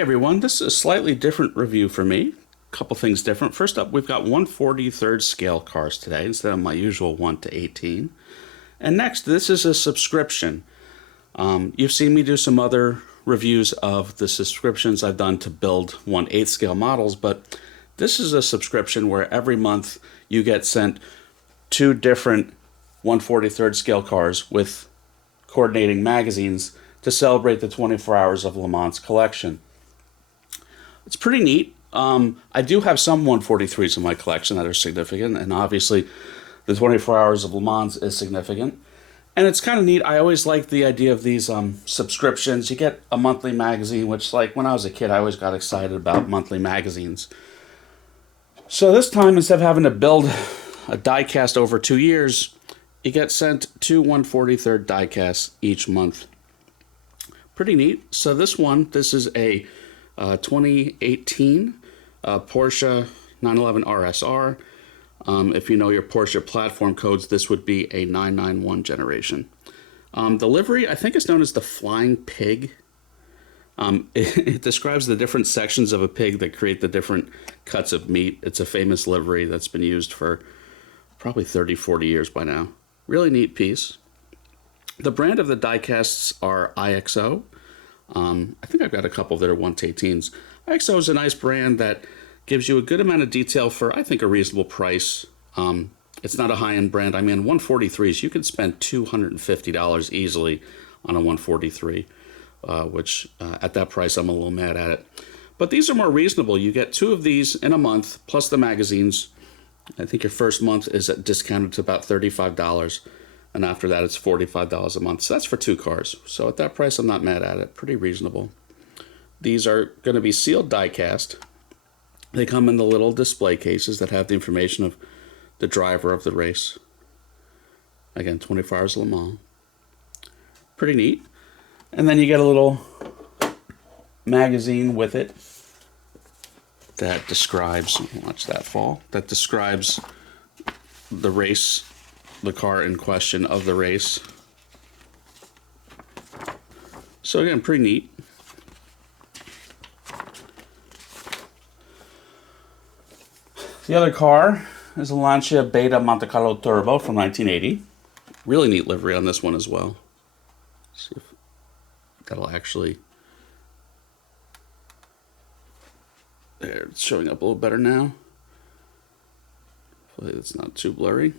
everyone, this is a slightly different review for me. A couple things different. First up, we've got 1/43 scale cars today instead of my usual 1/18. And next, this is a subscription. You've seen me do some other reviews of the subscriptions I've done to build 1/8 scale models, but this is a subscription where every month you get sent two different 1/43 scale cars with coordinating magazines to celebrate the 24 Hours of Le Mans collection. It's pretty neat. I do have some 143s in my collection that are significant, and obviously the 24 Hours of Le Mans is significant. And it's kind of neat. I always like the idea of these subscriptions. You get a monthly magazine, which, like, when I was a kid, I always got excited about monthly magazines. So this time, instead of having to build a diecast over 2 years, you get sent two 1/43 diecasts each month. Pretty neat. So this is a 2018 Porsche 911 RSR. If you know your Porsche platform codes, this would be a 991 generation. The livery, I think, is known as the Flying Pig. It describes the different sections of a pig that create the different cuts of meat. It's a famous livery that's been used for probably 30, 40 years by now. Really neat piece. The brand of the diecasts are IXO. I think I've got a couple that are 1/18s. IXO is a nice brand that gives you a good amount of detail for, I think, a reasonable price. It's not a high-end brand. I mean, 143s, you can spend $250 easily on a 143, which at that price, I'm a little mad at it. But these are more reasonable. You get two of these in a month, plus the magazines. I think your first month is discounted to about $35, and after that, it's $45 a month. So that's for two cars. So at that price, I'm not mad at it. Pretty reasonable. These are going to be sealed diecast. They come in the little display cases that have the information of the driver of the race. Again, 24 Hours Le Mans. Pretty neat. And then you get a little magazine with it that describes, watch that fall, that describes the race, the car in question of the race. So again, pretty neat. The other car is a Lancia Beta Monte Carlo Turbo from 1980. Really neat livery on this one as well. Let's see if that'll actually... There, it's showing up a little better now. Hopefully it's not too blurry.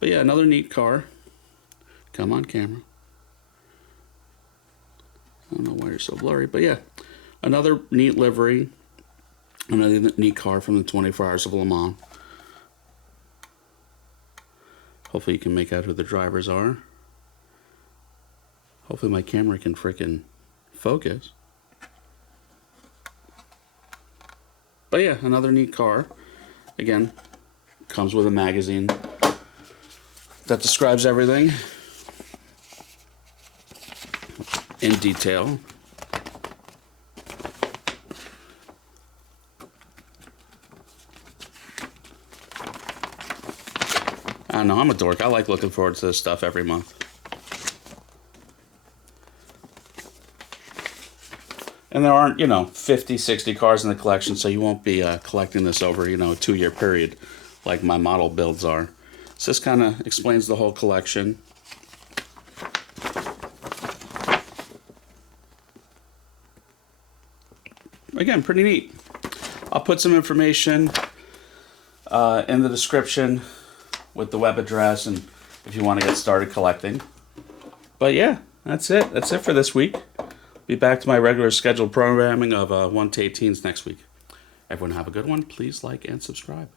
But yeah, another neat car. Come on, camera. I don't know why you're so blurry, but yeah. Another neat livery. Another neat car from the 24 Hours of Le Mans. Hopefully you can make out who the drivers are. Hopefully my camera can frickin' focus. But yeah, another neat car. Again, comes with a magazine that describes everything in detail. I don't know, I'm a dork. I like looking forward to this stuff every month. And there aren't, 50, 60 cars in the collection, so you won't be collecting this over, a 2-year period like my model builds are. So this kind of explains the whole collection. Again, pretty neat. I'll put some information in the description with the web address and if you want to get started collecting. But yeah, that's it. That's it for this week. Be back to my regular scheduled programming of 1/18s next week. Everyone have a good one. Please like and subscribe.